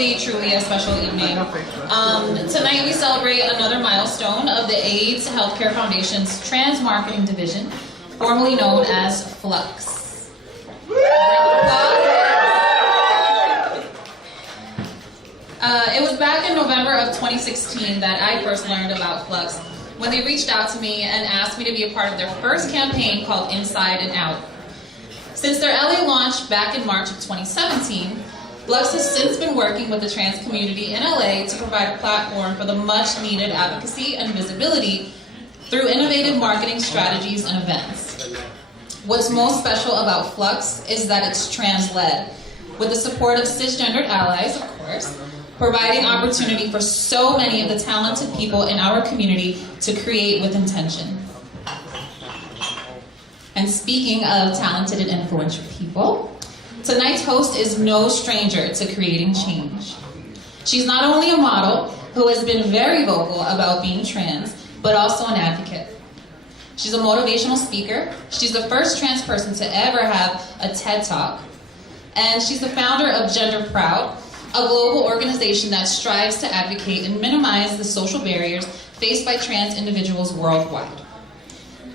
truly, truly a special evening. Tonight we celebrate another milestone of the AIDS Healthcare Foundation's Trans Marketing Division, formerly known as FLUX. It was back in November of 2016 that I first learned about FLUX when they reached out to me and asked me to be a part of their first campaign called Inside and Out. Since their LA launch back in March of 2017, FLUX has since been working with the trans community in LA to provide a platform for the much needed advocacy and visibility through innovative marketing strategies and events. What's most special about FLUX is that it's trans-led, with the support of cisgendered allies, of course, providing opportunity for so many of the talented people in our community to create with intention. And speaking of talented and influential people, tonight's host is no stranger to creating change. She's not only a model who has been very vocal about being trans, but also an advocate. She's a motivational speaker. She's the first trans person to ever have a TED Talk. And she's the founder of Gender Proud, a global organization that strives to advocate and minimize the social barriers faced by trans individuals worldwide.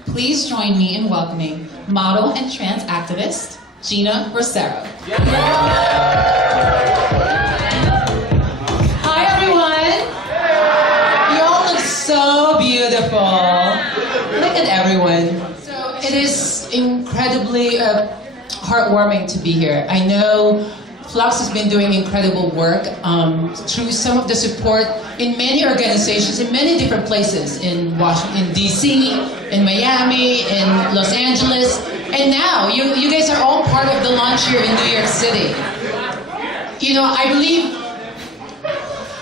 Please join me in welcoming model and trans activist, Gina Rosero. Hi everyone! You all look so beautiful. Look at everyone. So it is incredibly heartwarming to be here. I know FLUX has been doing incredible work through some of the support in many organizations in many different places, in Washington, D.C., in Miami, in Los Angeles, and now you guys are all part of the launch here in New York City. You know, I believe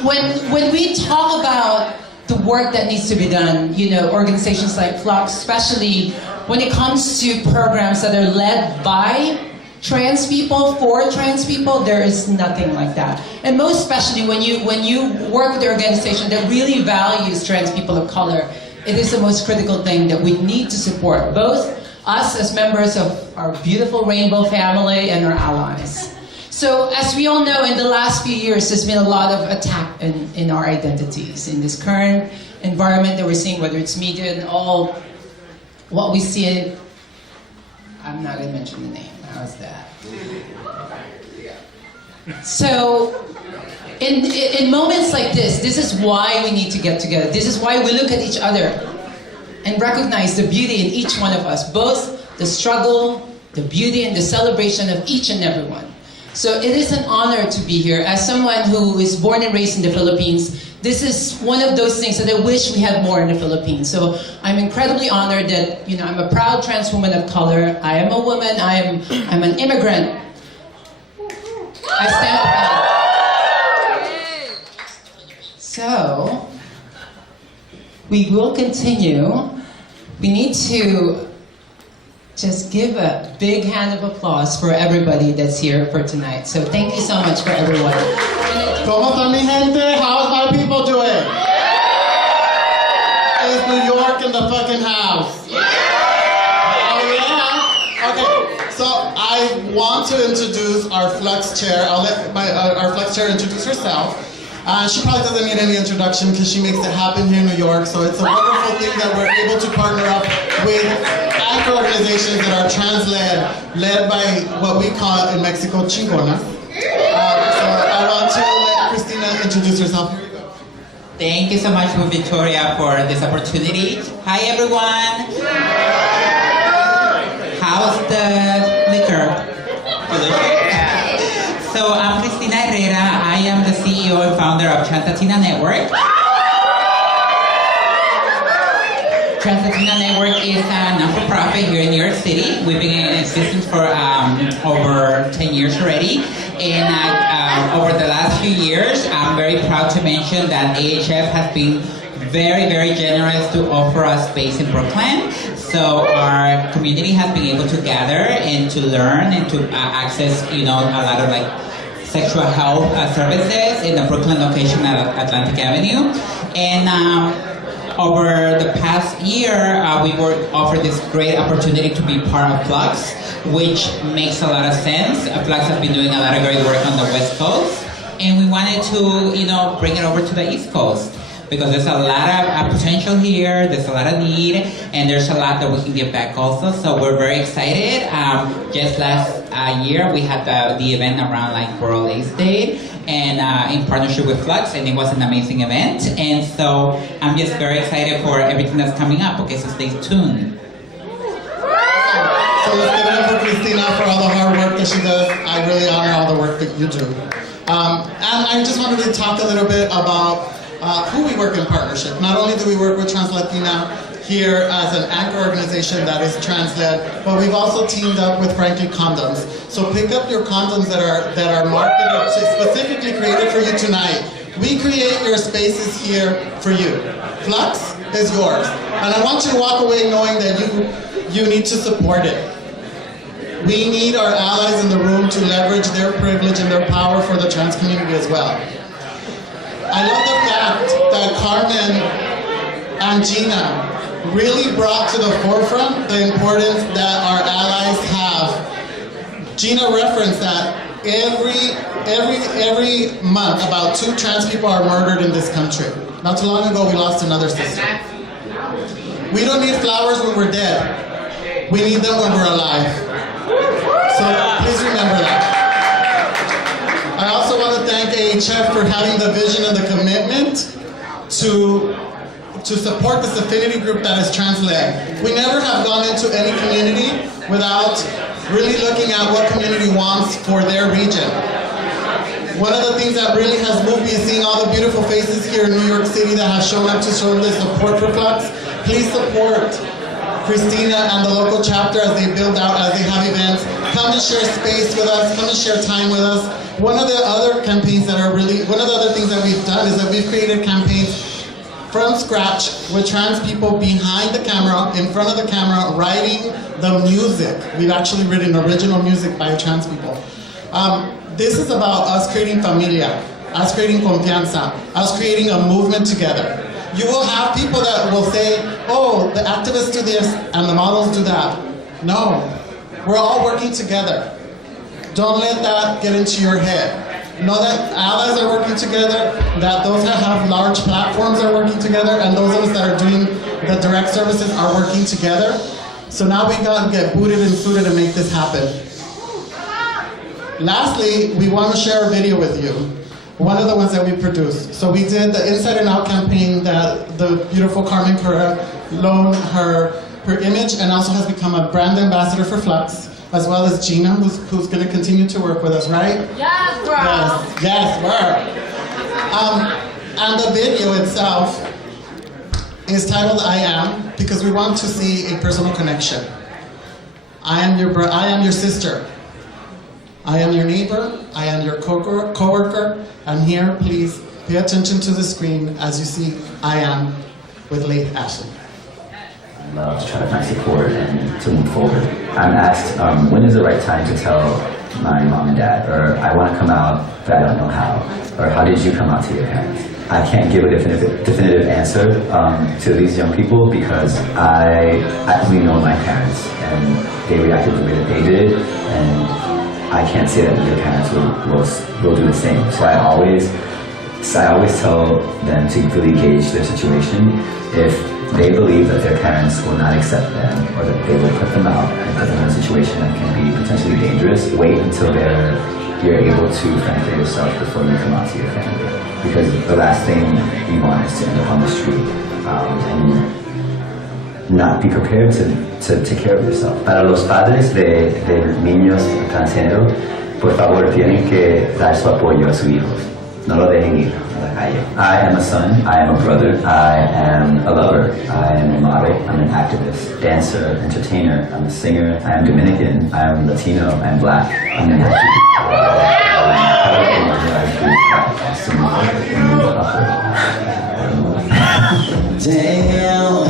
when we talk about the work that needs to be done, you know, organizations like FLUX, especially when it comes to programs that are led by trans people, for trans people, there is nothing like that. And most especially when you work with an organization that really values trans people of color, it is the most critical thing that we need to support, both us as members of our beautiful rainbow family and our allies. So as we all know, in the last few years, there's been a lot of attack in our identities, in this current environment that we're seeing, whether it's media and all what we see. I'm not going to mention the name. How's that? So, in moments like this is why we need to get together. This is why we look at each other and recognize the beauty in each one of us, both the struggle, the beauty, and the celebration of each and every one. So it is an honor to be here. As someone who is born and raised in the Philippines, this is one of those things that I wish we had more in the Philippines. So I'm incredibly honored that, you know, I'm a proud trans woman of color. I am a woman. I'm an immigrant. I stand proud. So we will continue. We need to just give a big hand of applause for everybody that's here for tonight. So thank you so much for everyone. ¿Cómo está mi gente? How's my people doing? Is New York in the fucking house? Oh yeah? Okay, so I want to introduce our FLUX chair. I'll let our FLUX chair introduce herself. She probably doesn't need any introduction because she makes it happen here in New York. So it's a wonderful thing that we're able to partner up with ACRA organizations that are trans-led by what we call in Mexico chingonas. So I want to let Christina introduce herself. Here we go. Thank you so much, Victoria, for this opportunity. Hi, everyone. How's the liquor? So I'm Cristina Herrera. I am the CEO and founder of TransLatina Network. TransLatina Network is a non-for-profit here in New York City. We've been in existence for over 10 years already. And over the last few years, I'm very proud to mention that AHF has been very, very generous to offer us space in Brooklyn. So our community has been able to gather and to learn and to access, you know, a lot of like sexual health services in the Brooklyn location at Atlantic Avenue. And over the past year, we were offered this great opportunity to be part of FLUX, which makes a lot of sense. FLUX has been doing a lot of great work on the West Coast. and we wanted to, bring it over to the East Coast. Because there's a lot of potential here, there's a lot of need, and there's a lot that we can give back also. So we're very excited. Just last year we had the event around World AIDS Day, and in partnership with Flux, and it was an amazing event. And so I'm just very excited for everything that's coming up. Okay, so stay tuned. So let's give it up for Christina for all the hard work that she does. I really honor all the work that you do. And I just wanted to talk a little bit about who we work in partnership. Not only do we work with TransLatina here as an anchor organization that is trans-led, but we've also teamed up with Frankly Condoms. So pick up your condoms that are marketed, specifically created for you tonight. We create your spaces here for you. Flux is yours. And I want you to walk away knowing that you need to support it. We need our allies in the room to leverage their privilege and their power for the trans community as well. I love the fact that Carmen and Gina really brought to the forefront the importance that our allies have. Gina referenced that every month about 2 trans people are murdered in this country. Not too long ago we lost another sister. We don't need flowers when we're dead. We need them when we're alive. So please remember that. I also want to thank AHF for having the vision and the commitment to support this affinity group that is trans-led. We never have gone into any community without really looking at what community wants for their region. One of the things that really has moved me is seeing all the beautiful faces here in New York City that have shown up to show their support for Flux. Please support Christina and the local chapter as they build out, as they have events. Come and share space with us, come and share time with us. One of the other things that we've done is that we've created campaigns from scratch with trans people behind the camera, in front of the camera, writing the music. We've actually written original music by trans people. This is about us creating familia, us creating confianza, us creating a movement together. You will have people that will say, oh, the activists do this and the models do that. No, we're all working together. Don't let that get into your head. Know that allies are working together, that those that have large platforms are working together, and those of us that are doing the direct services are working together. So now we gotta get booted and suited to make this happen. Lastly, we want to share a video with you. One of the ones that we produced. So we did the Inside and Out campaign that the beautiful Carmen Cura loaned her image and also has become a brand ambassador for Flux, as well as Gina, who's going to continue to work with us, right? Yes, bro. Yes, bro. And the video itself is titled I Am, because we want to see a personal connection. I am your sister. I am your neighbor, I am your co-worker, and here, please, pay attention to the screen as you see I Am with late Ashley. I love to try to find support and to move forward. I'm asked, when is the right time to tell my mom and dad, or I want to come out, but I don't know how, or how did you come out to your parents? I can't give a definitive answer to these young people because I actually know my parents, and they reacted the way that they did, and I can't say that your parents will do the same. So I always tell them to really gauge their situation. If they believe that their parents will not accept them, or that they will put them out and put them in a situation that can be potentially dangerous, wait until you're able to fend for yourself before you come out to your family. Because the last thing you want is to end up on the street and not be prepared to take care of yourself. Para los padres de niños transgénero, por favor, tienen que dar su apoyo a sus hijos. No lo dejen ir a la calle. I am a son, I am a brother, I am a lover, I am a model, I'm an activist, dancer, entertainer, I'm a singer, I am Dominican, I am Latino, I am Black, I'm an Damn,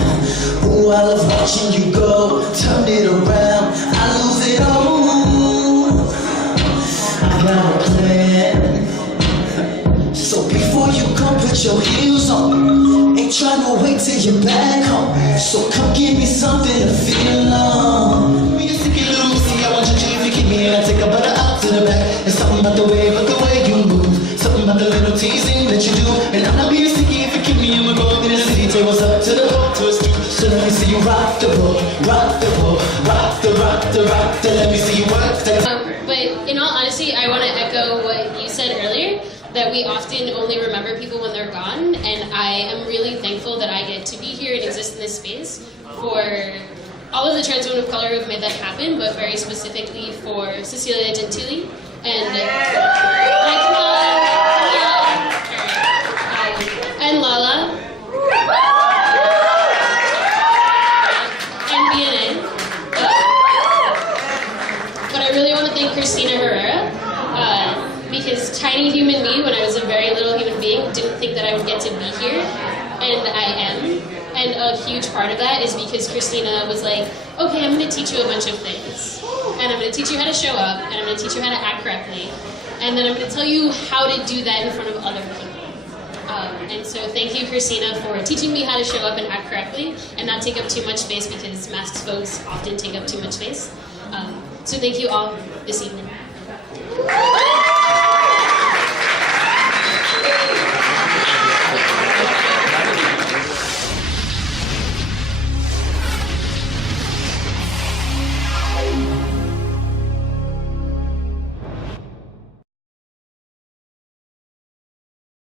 ooh, I love watching you go, turn it around, I lose it all. I got a plan, so before you come put your heels on, ain't tryna wait till you're back home, so come give me something to feel on. Me just take it loosey, I want you to keep me and I take a butter out to the back. It's something about the way you move, something about I want to echo what you said earlier, that we often only remember people when they're gone, and I am really thankful that I get to be here and exist in this space for all of the trans women of color who've made that happen, but very specifically for Cecilia Gentili and and Lala and BNN. But I really want to thank Christina Herrera, because tiny human me, when I was a very little human being, didn't think that I would get to be here, and I am. And a huge part of that is because Christina was like, okay, I'm going to teach you a bunch of things. And I'm going to teach you how to show up, and I'm going to teach you how to act correctly. And then I'm going to tell you how to do that in front of other people. And so thank you, Christina, for teaching me how to show up and act correctly and not take up too much space, because masks folks often take up too much space. So thank you all this evening.